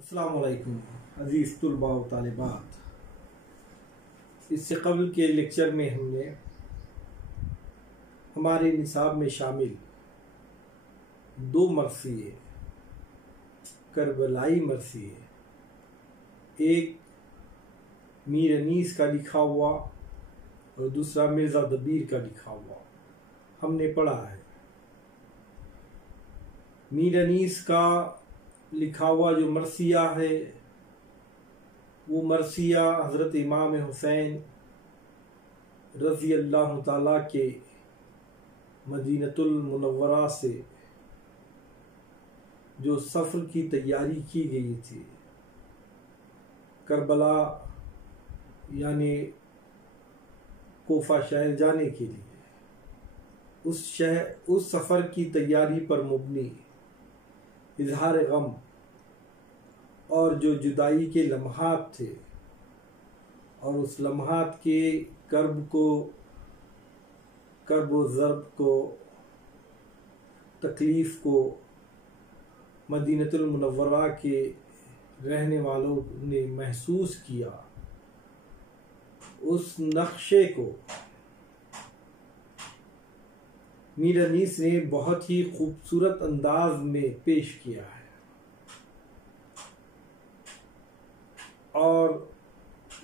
अस्सलाम वालेकुम अज़ीज़ तुलबा व तालिबात। इससे कबल के लेक्चर में हमने हमारे निसाब में शामिल दो मरसिए करबलाई मरसिए, एक मीर अनीस का लिखा हुआ और दूसरा मिर्ज़ा दबीर का लिखा हुआ हमने पढ़ा है। मीर अनीस का लिखा हुआ जो मरसिया है वो मरसिया हज़रत इमाम हुसैन रज़ी अल्लाह ताला के मदीनतुल मुनव्वरा से जो सफ़र की तैयारी की गई थी करबला यानी कोफा शहर जाने के लिए, उस सफ़र की तैयारी पर मुबनी इजहार गम और जो जुदाई के लम्हात थे और उस लम्हात के कर्ब व ज़र्ब को, तकलीफ़ को मदीनतुल मुनव्वरा के रहने वालों ने महसूस किया, उस नक्शे को मीर अनीस ने बहुत ही खूबसूरत अंदाज में पेश किया है और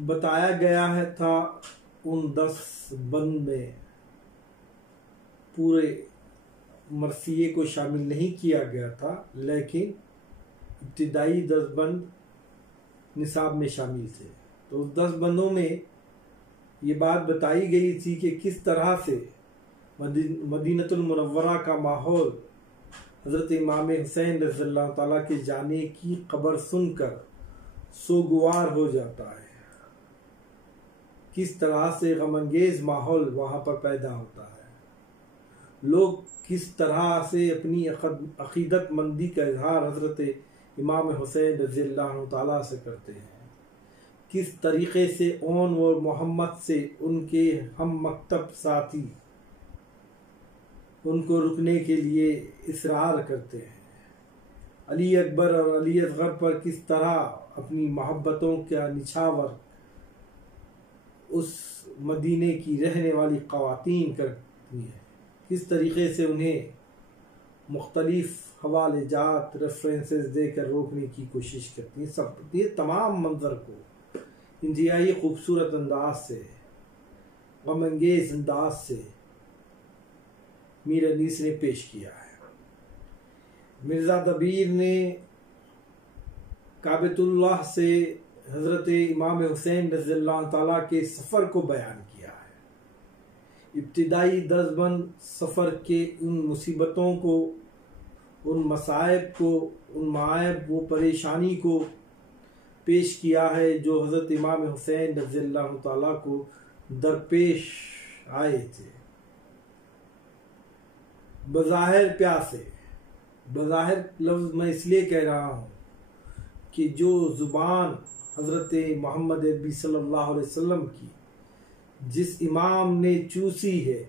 बताया गया है था उन 10 बंद में पूरे मरसिए को शामिल नहीं किया गया था, लेकिन इब्तिदाई 10 बंद निसाब में शामिल थे। तो उस 10 बंदों में ये बात बताई गई थी कि किस तरह से मदीनतुल मुनव्वरा का माहौल हज़रत इमाम हुसैन रज़ियल्लाहु ताला के जाने की खबर सुनकर सोगवार हो जाता है, किस तरह से गमंगेज माहौल वहाँ पर पैदा होता है, लोग किस तरह से अपनी अक़ीदतमंदी का इजहार हज़रत इमाम हुसैन रज़ियल्लाहु ताला से करते हैं, किस तरीक़े से ओन और मोहम्मद से उनके हम मकतब साथी उनको रुकने के लिए इसरार करते हैं, अली अकबर और अली असगर पर किस तरह अपनी मोहब्बतों का निछावर उस मदीने की रहने वाली ख़वातीन करती हैं, किस तरीक़े से उन्हें मुख्तलिफ़ हवाले जात रेफरेंसेस देकर रोकने की कोशिश करती हैं। सब ये तमाम मंज़र को इंतहाई खूबसूरत अंदाज से, गमंगेज़ अंदाज से मीर अनीस ने पेश किया है। मिर्ज़ा दबीर ने काबतुल्लाह से हज़रत इमाम हुसैन रज़ियल्लाहु ताला के सफ़र को बयान किया है। इब्तिदाई 10 बंद सफ़र के उन मुसीबतों को, उन मसाइब को, उन मायब वो परेशानी को पेश किया है जो हज़रत इमाम हुसैन रज़ियल्लाहु ताला को दरपेश आए थे। बज़ाहिर प्यासे, बज़ाहिर लफ्ज़ मैं इसलिए कह रहा हूँ कि जो ज़ुबान हज़रत मोहम्मद अरबी सल्लल्लाहु अलैहि वसल्लम की जिस इमाम ने चूसी है,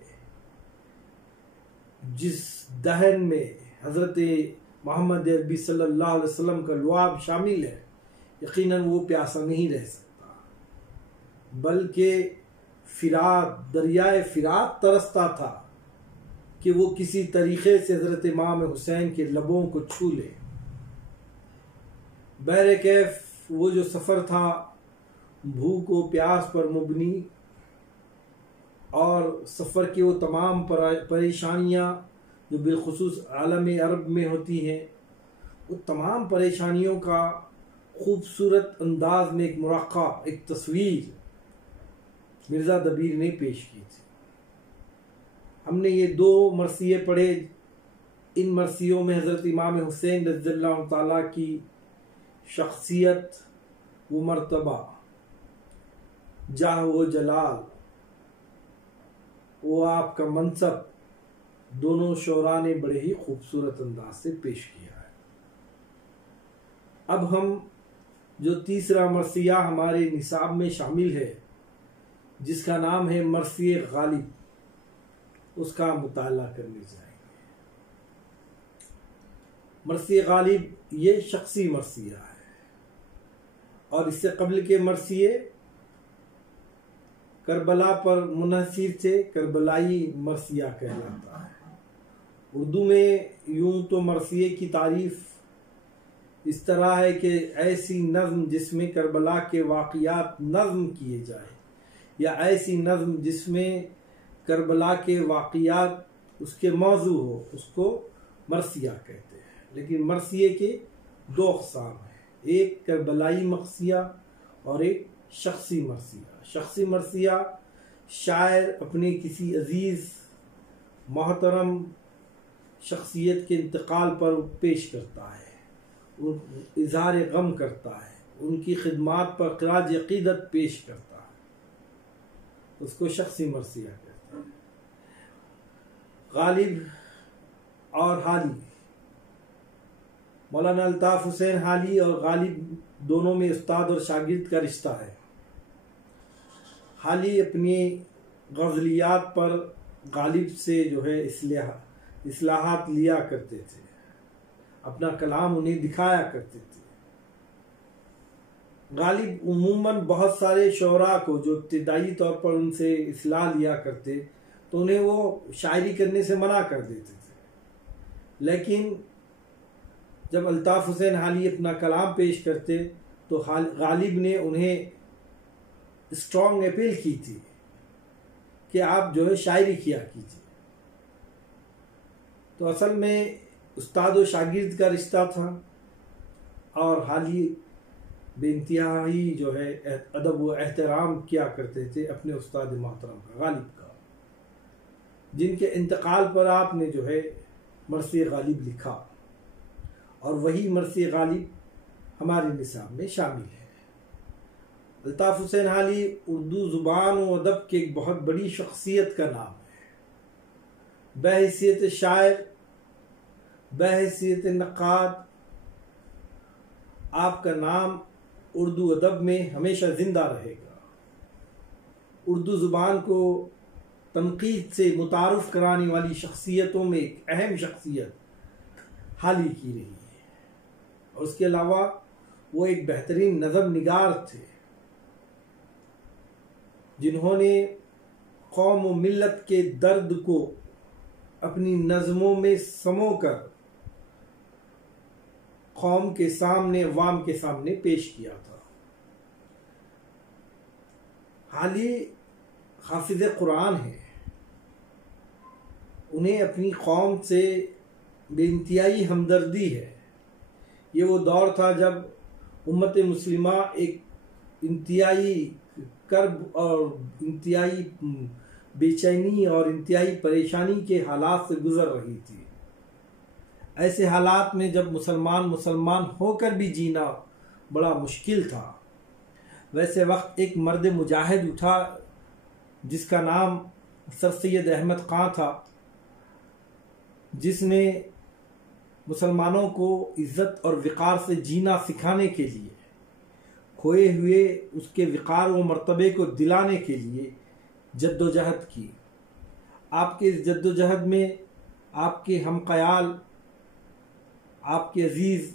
जिस दहन में हज़रत मोहम्मद अरबी सल्लल्लाहु अलैहि वसल्लम का लुआब शामिल है, यकीनन वो प्यासा नहीं रह सकता, बल्कि फ़िरात, दरियाए फ़िरात तरसता था कि वो किसी तरीक़े से हज़रत इमाम हुसैन के लबों को छू ले। बहरे कैफ वो जो सफ़र था भूख व प्यास पर मुबनी और सफ़र की वो तमाम परेशानियाँ जो बिलखुसूस आलम अरब में होती हैं, वो तमाम परेशानियों का खूबसूरत अंदाज में एक मुराक़ा, एक तस्वीर मिर्ज़ा दबीर ने पेश की थी। हमने ये 2 मरसिए पढ़े। इन मरसियों में हज़रत इमाम हुसैन रज़ियल्लाहु ताला की शख्सियत व मर्तबा, जाह व जलाल, वो आपका मनसब, दोनों शोरा ने बड़े ही खूबसूरत अंदाज से पेश किया है। अब हम जो तीसरा मरसिया हमारे निसाब में शामिल है, जिसका नाम है मरसिए गालिब, उसका मुताला करने जाएंगे। मरसिए गालिब ये शख्सी मरसिया है। और इससे कबल के मरसिए करबला पर मुनहसिर थे, करबलाई मरसिया कहलाता है। उर्दू में यूं तो मरसिए की तारीफ इस तरह है कि ऐसी नज़्म जिसमें करबला के वाक़ियात नज़्म किए जाए, या ऐसी नज़्म जिसमें करबला के वाक़ियात उसके मौजू हो, उसको मरसिया कहते हैं। लेकिन मरसिए के दो अक़साम हैं, एक करबलाई मरसिया और एक शख्सी मरसिया। शख्सी मरसिया शायर अपने किसी अजीज़ मोहतरम शख्सियत के इंतकाल पर पेश करता है, इज़हार गम करता है, उनकी खिदमात पर ख़राज अक़ीदत पेश करता है, उसको शख्सी मरसिया कहते हैं। गालिब और हाली, मौलाना अल्ताफ़ हुसैन हाली और गालिब दोनों में उस्ताद और शागिर्द का रिश्ता है। हाली अपनी गज़लियात पर गालिब से जो है इस्लाहात लिया करते थे, अपना कलाम उन्हें दिखाया करते थे। गालिब उमूमन बहुत सारे शोरा को जो इब्तिदाई तौर पर उनसे इस्लाह लिया करते तो उन्हें वो शायरी करने से मना कर देते थे। लेकिन जब अल्ताफ़ हुसैन हाली अपना कलाम पेश करते तो गालिब ने उन्हें स्ट्रॉन्ग अपील की थी कि आप जो है शायरी किया कीजिए। तो असल में उस्ताद और शागिर्द का रिश्ता था, और हाली बेइंतहाई जो है अदब व एहतराम किया करते थे अपने उस्ताद मोहतरम का, गालिब का, जिनके इंतकाल पर आपने जो है मरसी गालिब लिखा, और वही मरसी गालिब हमारे निसाब में शामिल है। अल्ताफ़ हुसैन हाली उर्दू ज़ुबान व अदब की एक बहुत बड़ी शख्सियत का नाम है। बहैसियत शायर, बहैसियत नक़ाद, आपका नाम उर्दू अदब में हमेशा ज़िंदा रहेगा। उर्दू ज़ुबान को तनक़ीद से मुतारुफ़ कराने वाली शख्सियतों में एक अहम शख्सियत हाली की रही है, और उसके अलावा वो एक बेहतरीन नज़म निगार थे, जिन्होंने कौम व मिल्लत के दर्द को अपनी नज़मों में समोकर कौम के सामने, अवाम के सामने पेश किया था। हाली हाफिज़ कुरान है, उन्हें अपनी कौम से बेइंतहाई हमदर्दी है। ये वो दौर था जब उम्मत मुस्लिमा एक इंतहाई कर्ब और इंतहाई बेचैनी और इंतहाई परेशानी के हालात से गुजर रही थी। ऐसे हालात में जब मुसलमान होकर भी जीना बड़ा मुश्किल था, वैसे वक्त एक मर्द मुजाहिद उठा जिसका नाम सर सैयद अहमद खां था, जिसने मुसलमानों को इज़्ज़त और विक़ार से जीना सिखाने के लिए, खोए हुए उसके विक़ार व मर्तबे को दिलाने के लिए जद्दोजहद की। आपके इस जद्दोजहद में आपके हम ख़याल, आपके अजीज़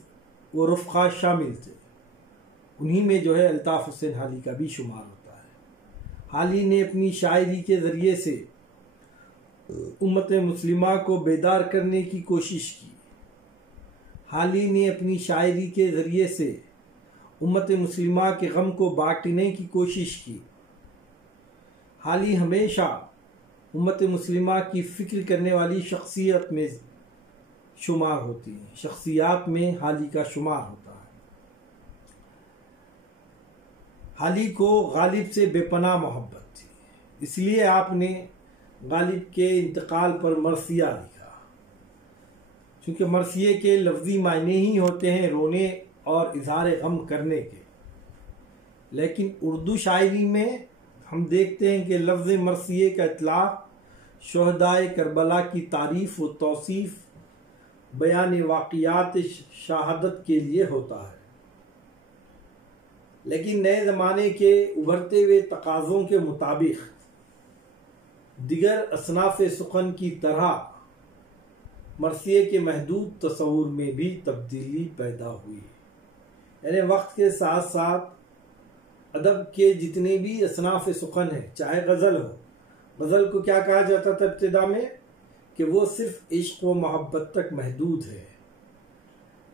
व रफ़क़ा शामिल थे। उन्हीं में जो है अल्ताफ़ हुसैन हाली का भी शुमार होता है। हाली ने अपनी शायरी के ज़रिए से उम्मत मुस्लिमा को बेदार करने की कोशिश की। हाली ने अपनी शायरी के ज़रिए से उम्मत मुस्लिमा के गम को बांटने की कोशिश की। हाली हमेशा उम्मत मुस्लिमा की फ़िक्र करने वाली शख्सियत में शुमार होती हैं, शख्सियात में हाली का शुमार होता है। हाली को गालिब से बेपनाह मोहब्बत थी, इसलिए आपने गालिब के इंतकाल पर मरसिया लिखा, क्योंकि मरसिए के लफ्ज़ी मायने ही होते हैं रोने और इज़हार गम करने के। लेकिन उर्दू शायरी में हम देखते हैं कि लफ्ज़ मरसिए का इतलाक़ शुहदाए करबला की तारीफ़ व तौसीफ़, बयान वाक़ियात शहादत के लिए होता है। लेकिन नए ज़माने के उभरते हुए तकाज़ों के मुताबिक दिगर असनाफ़ सुखन की तरह मरसिए के महदूद तस्वुर में भी तब्दीली पैदा हुई। यानी वक्त के साथ साथ अदब के जितने भी असनाफ सुखन है, चाहे गज़ल हो, गज़ल को क्या कहा जाता था इब्तिदा में कि वो सिर्फ इश्क व मोहब्बत तक महदूद है,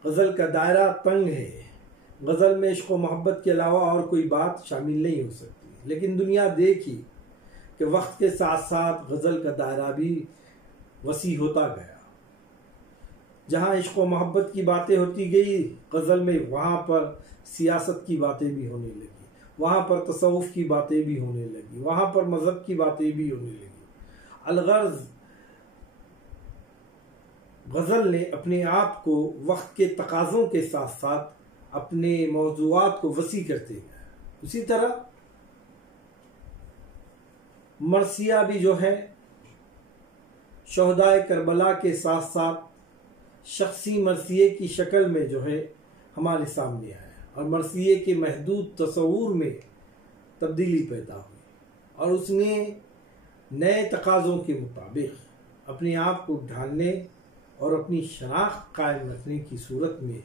गज़ल का दायरा तंग है, गज़ल में इश्क व मोहब्बत के अलावा और कोई बात शामिल नहीं हो सकती। लेकिन दुनिया देखी कि वक्त के साथ साथ गज़ल का दायरा भी वसी होता गया। जहाँ इश्क व मोहब्बत की बातें होती गई गज़ल में, वहाँ पर सियासत की बातें भी होने लगी, वहाँ पर तसव्वुफ की बातें भी होने लगी, वहाँ पर मज़हब की बातें भी होने लगी। अलगर्ज़ गज़ल ने अपने आप को वक्त के तकाज़ों के साथ साथ अपने मौज़ूआत को वसी करते गया। उसी तरह मरसिया भी जो है शोहदाए करबला के साथ साथ शख्सी मरसिए की शक्ल में जो है हमारे सामने आया और मरसिए के महदूद तस्वूर में तब्दीली पैदा हुई और उसने नए तकाज़ों के मुताबिक अपने आप को ढालने और अपनी शनाख्त कायम रखने की सूरत में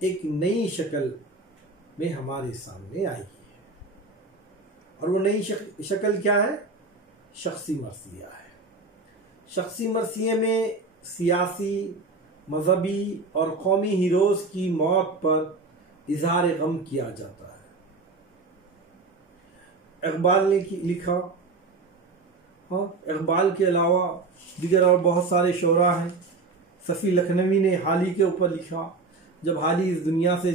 एक नई शक्ल में हमारे सामने आई है। और वो नई शक्ल क्या है? शख्सी मरसिया है। शख्सी मरसिए में सियासी, मजहबी और कौमी हीरोज़ की मौत पर इजहार गम किया जाता है। इकबाल ने लिखा, हाँ, इकबाल के अलावा दीगर और बहुत सारे शोरा हैं। सफ़ी लखनवी ने हाली के ऊपर लिखा। जब हाली इस दुनिया से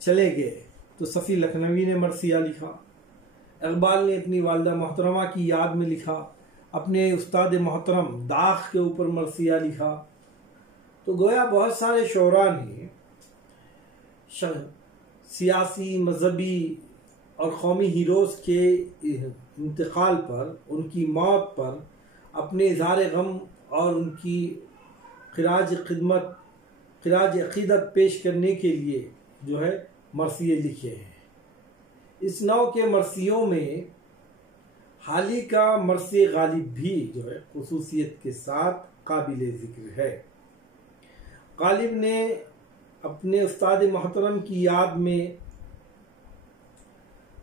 चले गए तो सफ़ी लखनवी ने मरसिया लिखा। इकबाल ने अपनी वालिदा मोहतरमा की याद में लिखा। अपने उस्ताद मोहतरम दाख के ऊपर मरसिया लिखा। तो गोया बहुत सारे शोरा ने सियासी, मजहबी और कौमी हीरोज़ के इंतकाल पर, उनकी मौत पर अपने इज़हार गम और उनकी खिराज खिदमत, खिराज अक़ीदत पेश करने के लिए जो है मरसिये लिखे हैं। इस नौ के मरसियों में हाली का मरसिए गालिब भी जो है खुसूसियत के साथ काबिल ज़िक्र है। गालिब ने अपने उस्ताद मोहतरम की याद में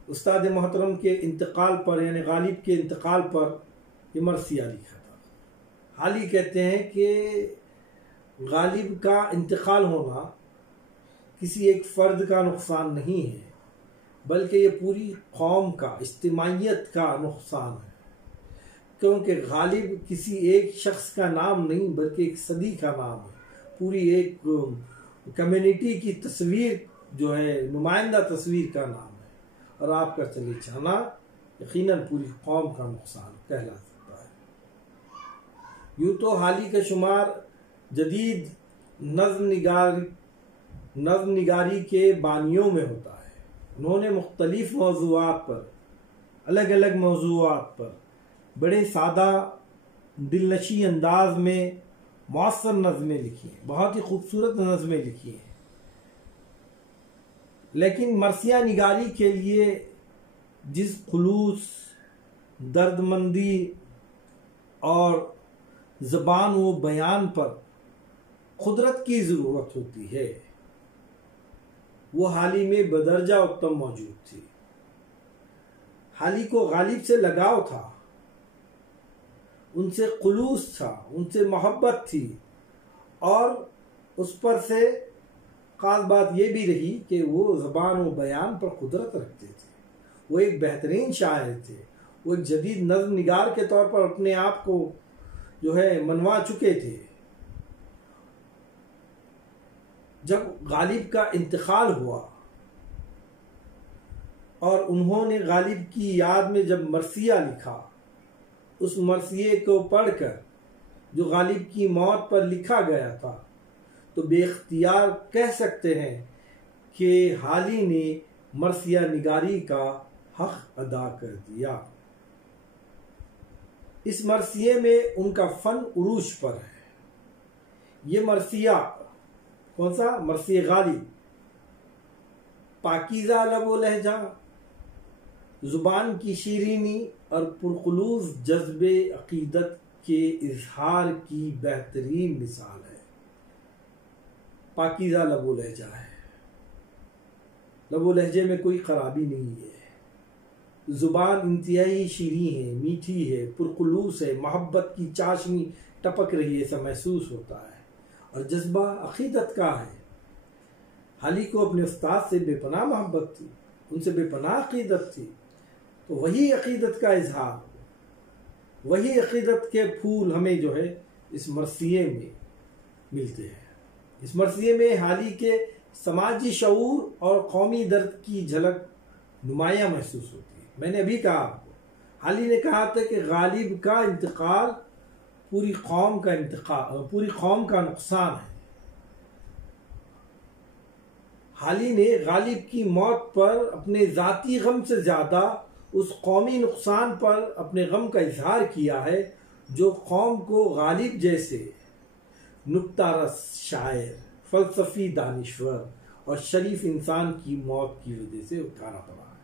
उस्ताद मोहतरम के इंतकाल पर, यानी गालिब के इंतकाल पर ये मरसिया लिखा था। हाली कहते हैं कि गालिब का इंतकाल होना किसी एक फ़र्द का नुकसान नहीं है, बल्कि ये पूरी कौम का, इज्तिमाइयत का नुकसान है। क्योंकि गालिब किसी एक शख्स का नाम नहीं बल्कि एक सदी का नाम है, पूरी एक कम्युनिटी की तस्वीर जो है, नुमाइंदा तस्वीर का नाम है। और आपका चले जाना यकीनन पूरी कौम का नुकसान कहला सकता है। यूँ तो हाली का शुमार जदीद नज़्म निगारी के बानियों में होता है। उन्होंने मुख्तलिफ मौज़ूआत पर, अलग अलग मौज़ूआत पर बड़े सादा दिलनशी अंदाज में मौसर नज़में लिखी हैं, बहुत ही खूबसूरत नज़में लिखी हैं। लेकिन मरसिया निगारी के लिए जिस खुलूस, दर्दमंदी और ज़बान व बयान पर खुदरत की ज़रूरत होती है, वो हाली में बदरजा उत्तम मौजूद थी। हाली को गालिब से लगाव था, उनसे खुलूस था, उनसे मोहब्बत थी और उस पर से खास बात यह भी रही कि वो ज़बान व बयान पर कुदरत रखते थे। वो एक बेहतरीन शायर थे। वो एक जदीद नज़्म निगार के तौर पर अपने आप को जो है मनवा चुके थे। जब गालिब का इंतकाल हुआ और उन्होंने गालिब की याद में जब मरसिया लिखा, उस मरसिए को पढ़कर जो गालिब की मौत पर लिखा गया था, तो बेख्तियार कह सकते हैं कि हाली ने मरसिया निगारी का हक अदा कर दिया। इस मरसिए में उनका फन उरूज पर है। ये मरसिया कौन सा? मरसिया गालिब। पाकीज़ा लब व लहजा, ज़ुबान की शीरीनी और पुरखुलूस जज्बे अकीदत के इजहार की बेहतरीन मिसाल है। पाकीज़ा लब व लहजा है। लब व लहजे में कोई खराबी नहीं है। ज़ुबान इंतहाई शीरीं है, मीठी है, पुरखुलूस है, मोहब्बत की चाशनी टपक रही है, ऐसा महसूस होता है। और जज्बा अक़ीदत का है। हाली को अपने उस्ताद से बेपनाह मोहब्बत थी, उनसे बेपनाह अक़ीदत थी। तो वही अक़ीदत का इजहार, वही अक़ीदत के फूल हमें जो है इस मरसिये में मिलते हैं। इस मरसिये में हाली के समाजी शऊर और कौमी दर्द की झलक नुमायाँ महसूस होती है। मैंने अभी कहा आपको, हाली ने कहा था कि गालिब का इंतकाल पूरी कौम का नुकसान है। हाली ने गालिब की मौत पर अपने ज़ाती गम से ज़्यादा उस कौमी नुकसान पर अपने गम का इजहार किया है जो कौम को गालिब जैसे नुक्तारस शायर, फलसफी दानिश्वर और शरीफ इंसान की मौत की वजह से उठाना पड़ा है।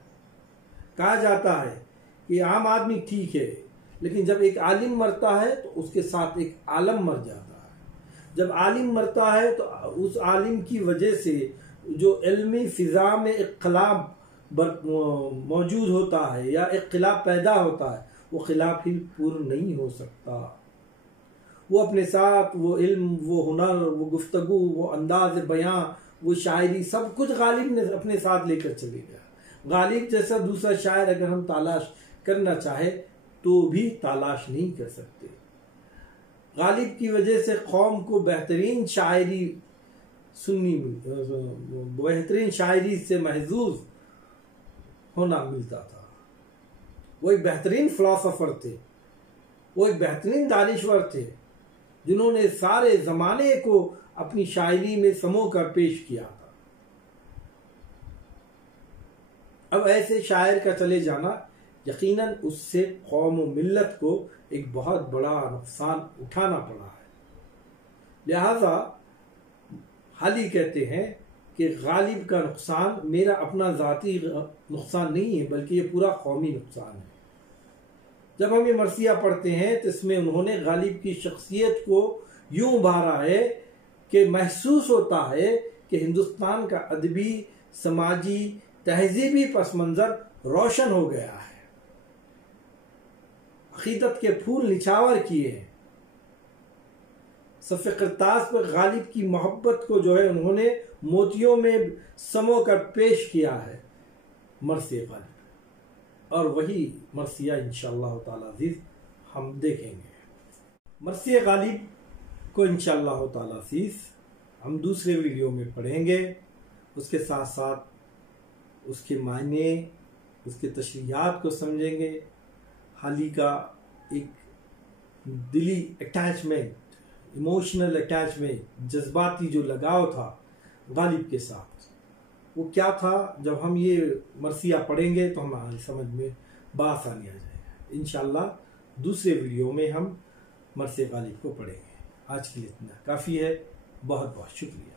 कहा जाता है कि आम आदमी ठीक है, लेकिन जब एक आलिम मरता है तो उसके साथ एक आलम मर जाता है। जब आलिम मरता है तो उस आलिम की वजह से जो इल्मी फ़िज़ा में इख्तिलाफ मौजूद होता है या इख्तिलाफ पैदा होता है, वो खिलाफ ही पूर्ण नहीं हो सकता। वो अपने साथ वो इल्म, वो हुनर, वो गुफ्तगू, वो अंदाज़ बयां, वो शायरी, सब कुछ गालिब ने अपने साथ लेकर चले गया। गालिब जैसा दूसरा शायर अगर हम तलाश करना चाहे तो भी तलाश नहीं कर सकते। गालिब की वजह से कौम को बेहतरीन शायरी बेहतरीन शायरी से महजूज होना मिलता था। वो एक बेहतरीन फिलोसोफर थे, वो एक बेहतरीन दानिश्वर थे जिन्होंने सारे ज़माने को अपनी शायरी में समो कर पेश किया था। अब ऐसे शायर का चले जाना यकीनन उससे कौम व मिल्लत को एक बहुत बड़ा नुकसान उठाना पड़ा है। लिहाजा हाली कहते हैं कि गालिब का नुकसान मेरा अपना ज़ाती नुकसान नहीं है, बल्कि ये पूरा कौमी नुकसान है। जब हम ये मरसिया पढ़ते हैं तो इसमें उन्होंने गालिब की शख्सियत को यूं उभारा है कि महसूस होता है कि हिंदुस्तान का अदबी, समाजी, तहजीबी पस मंज़र रोशन हो गया है। अक़ीदत के फूल निछावर किए हैं। सफ़े करतास पर गालिब की मोहब्बत को जो है उन्होंने मोतियों में समो कर पेश किया है मरसिया गालिब, और वही मरसिया इंशाअल्लाह ताला अज़ीज़ हम देखेंगे। मरसिया गालिब को इंशाअल्लाह ताला अज़ीज़ हम दूसरे वीडियो में पढ़ेंगे। उसके साथ साथ उसके मायने, उसके तशरीहात को समझेंगे। हाली का एक दिली अटैचमेंट, इमोशनल अटैचमेंट, जज्बाती जो लगाव था गालिब के साथ, वो क्या था। जब हम ये मरसिया पढ़ेंगे तो हमारी समझ में बासानी आ जाएगा। इंशाअल्लाह दूसरे वीडियो में हम मरसिया गालिब को पढ़ेंगे। आज के लिए इतना काफ़ी है। बहुत बहुत शुक्रिया।